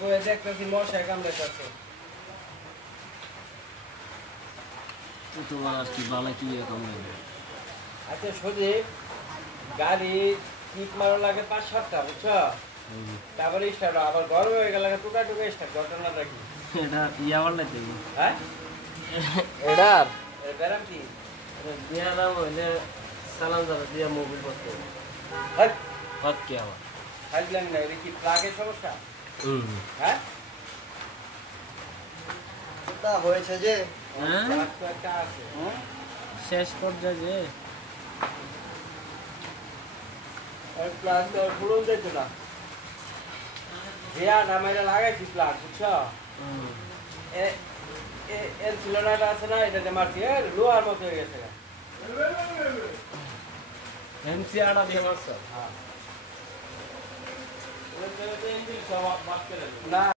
বয়ে দেখতেছি মশায় কামড়াইতেছে। তোমার আর কি বালা কি কামড়াবে? আচ্ছা সুদীপ, গাড়ি কিক মারো লাগে ৫-৭টা, বুঝছো? তারপরে স্টার্ট আবার গরম হয়ে গেলে টুকা টুকা স্টার্ট, ঘটনাটা কি? এটা ইয়া বললে তুমি হ্যাঁ এটার ব্যারাম কি? দিয়া দাম হইলে সালাম যাবে দিয়া মোবিল করতে হ্যাঁ হত কি আবার ফাইললাম না, এটা কি প্লাগের সমস্যা? হ্যাঁ তা হয়েছে যে হ্যাঁ প্লাগ তো একটা আছে। শেষ পর্যায়ে যে আর প্লাগ তো পুরন যাইতো না। নামাইরা লাগাইছি প্লাগ, বুঝছো? এর সিলিন্ডারটা আছে না, এটাতে মারছি, লোহার মতো হয়ে গেছে। এনসিআরটা দিয়ে মারছ না